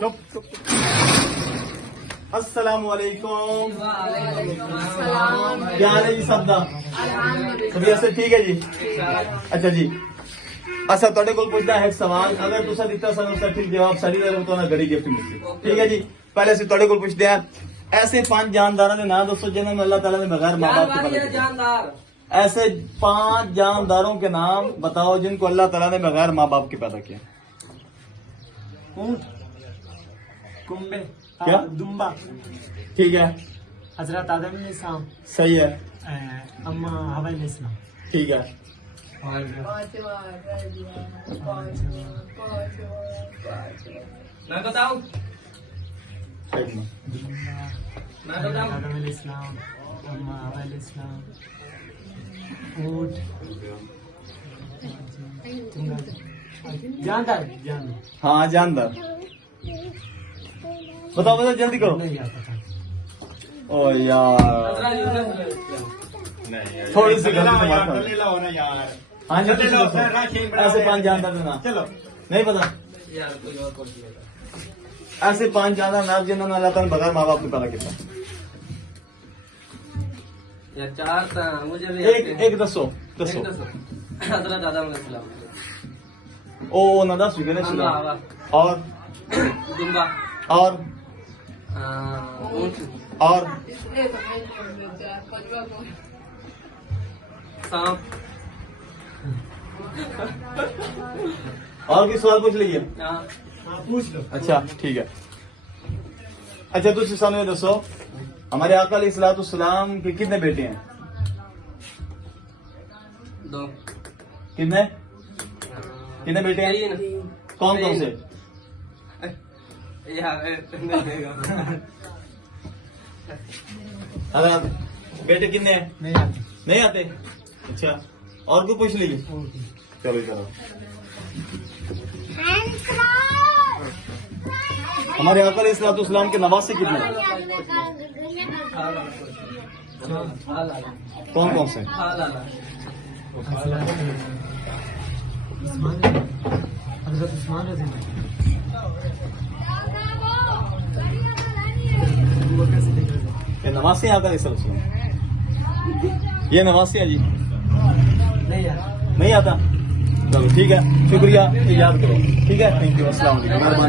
चुप चुप। अस्सलाम वालेकुम। क्या हाल है जी सबका? सभी ऐसे ठीक है जी। अच्छा जी, अच्छा ਤੁਹਾਡੇ ਕੋਲ ਪੁੱਛਦਾ ਹੈ ਇੱਕ ਸਵਾਲ, ਅਗਰ ਤੁਸੀਂ ਦਿੱਤਾ ਸਾਨੂੰ ਸਹੀ ਜਵਾਬ ਸਹੀ ਦੇ ਤਾਂ ਘੜੀ ਗਿਫਟ ਮਿਲੇਗੀ। ਠੀਕ ਹੈ ਜੀ। ਪਹਿਲੇ ਅਸੀਂ ਤੁਹਾਡੇ ਕੋਲ ਪੁੱਛਦੇ ਹਾਂ ऐसे 5 जानदारों के नाम दोस्तों जिन्होंने अल्लाह ताला ने बगैर माँ बाप के पैदा किया। ऐसे 5 जानदारों के नाम बताओ जिनको अल्लाह ताला ने बगैर माँ बाप के पैदा किया। ऊंट, कुंबे, क्या? दुम्बा। ठीक है, हजरत आदम अलैहिस्सलाम, सही है, अम्मा हवा अलैहिस्सलाम। ठीक है। मैं बताऊं? एक मिनट। मैं बताऊं? आदम अलैहिस्सलाम, अम्मा हवा अलैहिस्सलाम, ऊंट, जानदार। हाँ जानदार, बताओ बताओ जल्दी करो। नहीं आता था। ओ यार हजरत यूसुफ अलैहिस्सलाम। थोड़ी सी गलती तो माफ कर। यार हाँ जी, तुम बताओ। ऐसे 5 जानदार के नाम चलो नहीं पता। यार कोई और पूछ लिया। ऐसे 5 जानदार नाम जिन्होंने अल्लाह ताला ने बगैर माँ बाप के पैदा किया। यार 4 था मुझे भी। एक दसो दसो। हजरत आदम अलैहिस्सलाम, ओ ना दस भी गलत अम्मा हवा, और दुम्बा, और ऊंट, और सांप। और भी सवाल पूछ लीजिए। हाँ, पूछ लो। अच्छा ठीक है। अच्छा तुझे सामने दसो हमारे आका अलैहिस्सलाम के कितने बेटे हैं? 2। कितने कितने बेटे हैं? 3। कौन कौन से? यार नहीं देगा। अरे बेटे कितने हैं? नहीं आती। नहीं आते? अच्छा और कोई पूछ लीजिए। चलो चलो। हमारे आका अलैहिस्सलाम के नवासे कितने हैं? कौन कौन से? उस्मान, हजरत उस्मान रज़ी अल्लाह। ये नवासे हैं आका अलैहिस्सलाम। ये नवासे हैं जी। नहीं आता। नहीं आता? चलो ठीक है, शुक्रिया, याद करो। ठीक है, थैंक यू, अस्सलाम वालेकुम, मेहरबानी।